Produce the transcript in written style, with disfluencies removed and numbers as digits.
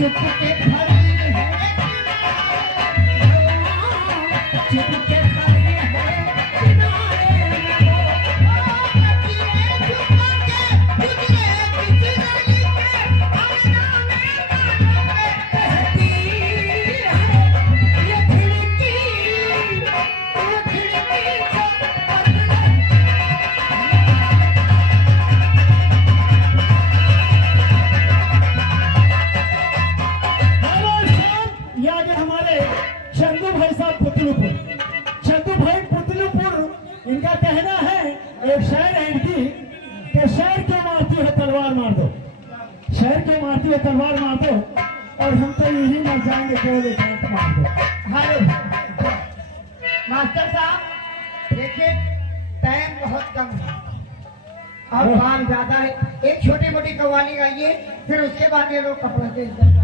चुप के खड़ी है चुप के खड़ी है किनारे में वो बचिए चुप के गुजरे किसी गली के अंगना में गालों पे कहती है ये खिड़की जो चंदू भाई साहब पुतलूपुर, चंदू भाई पुतलूपुर, इनका कहना है एक शायर है इनकी कि शहर क्यों मारती है तलवार मार दो, शहर क्यों मारती है तलवार मार दो, और हम तो यही मर जाएंगे केवल एक हाथ मार दो। हेलो मास्टर साहब, देखिए टाइम बहुत कम है और काम ज्यादा है। एक छोटी मोटी कव्वाली गाइए, फिर उसके बाद ये लोग कपड़ा दे देंगे।